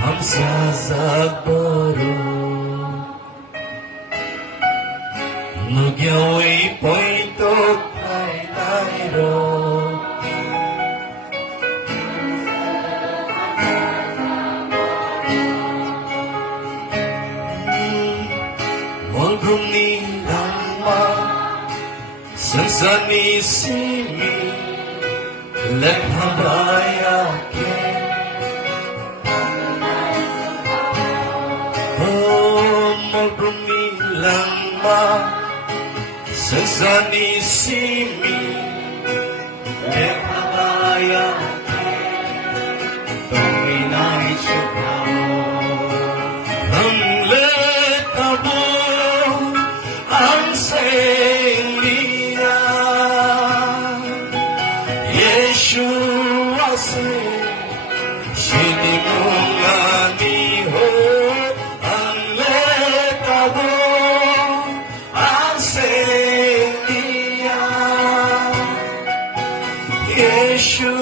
hamchajak Bohrok Nukyaui Poitu Khlainai Bohrok ni dhamma sansani simi lekhabaya ke Bohrok ni dhamma sansani simi lekhabaya ke Dominai chukao Hum le tabo ang senglia Yeshua se Shinimunga ho ang le tabo ang senglia Yeshua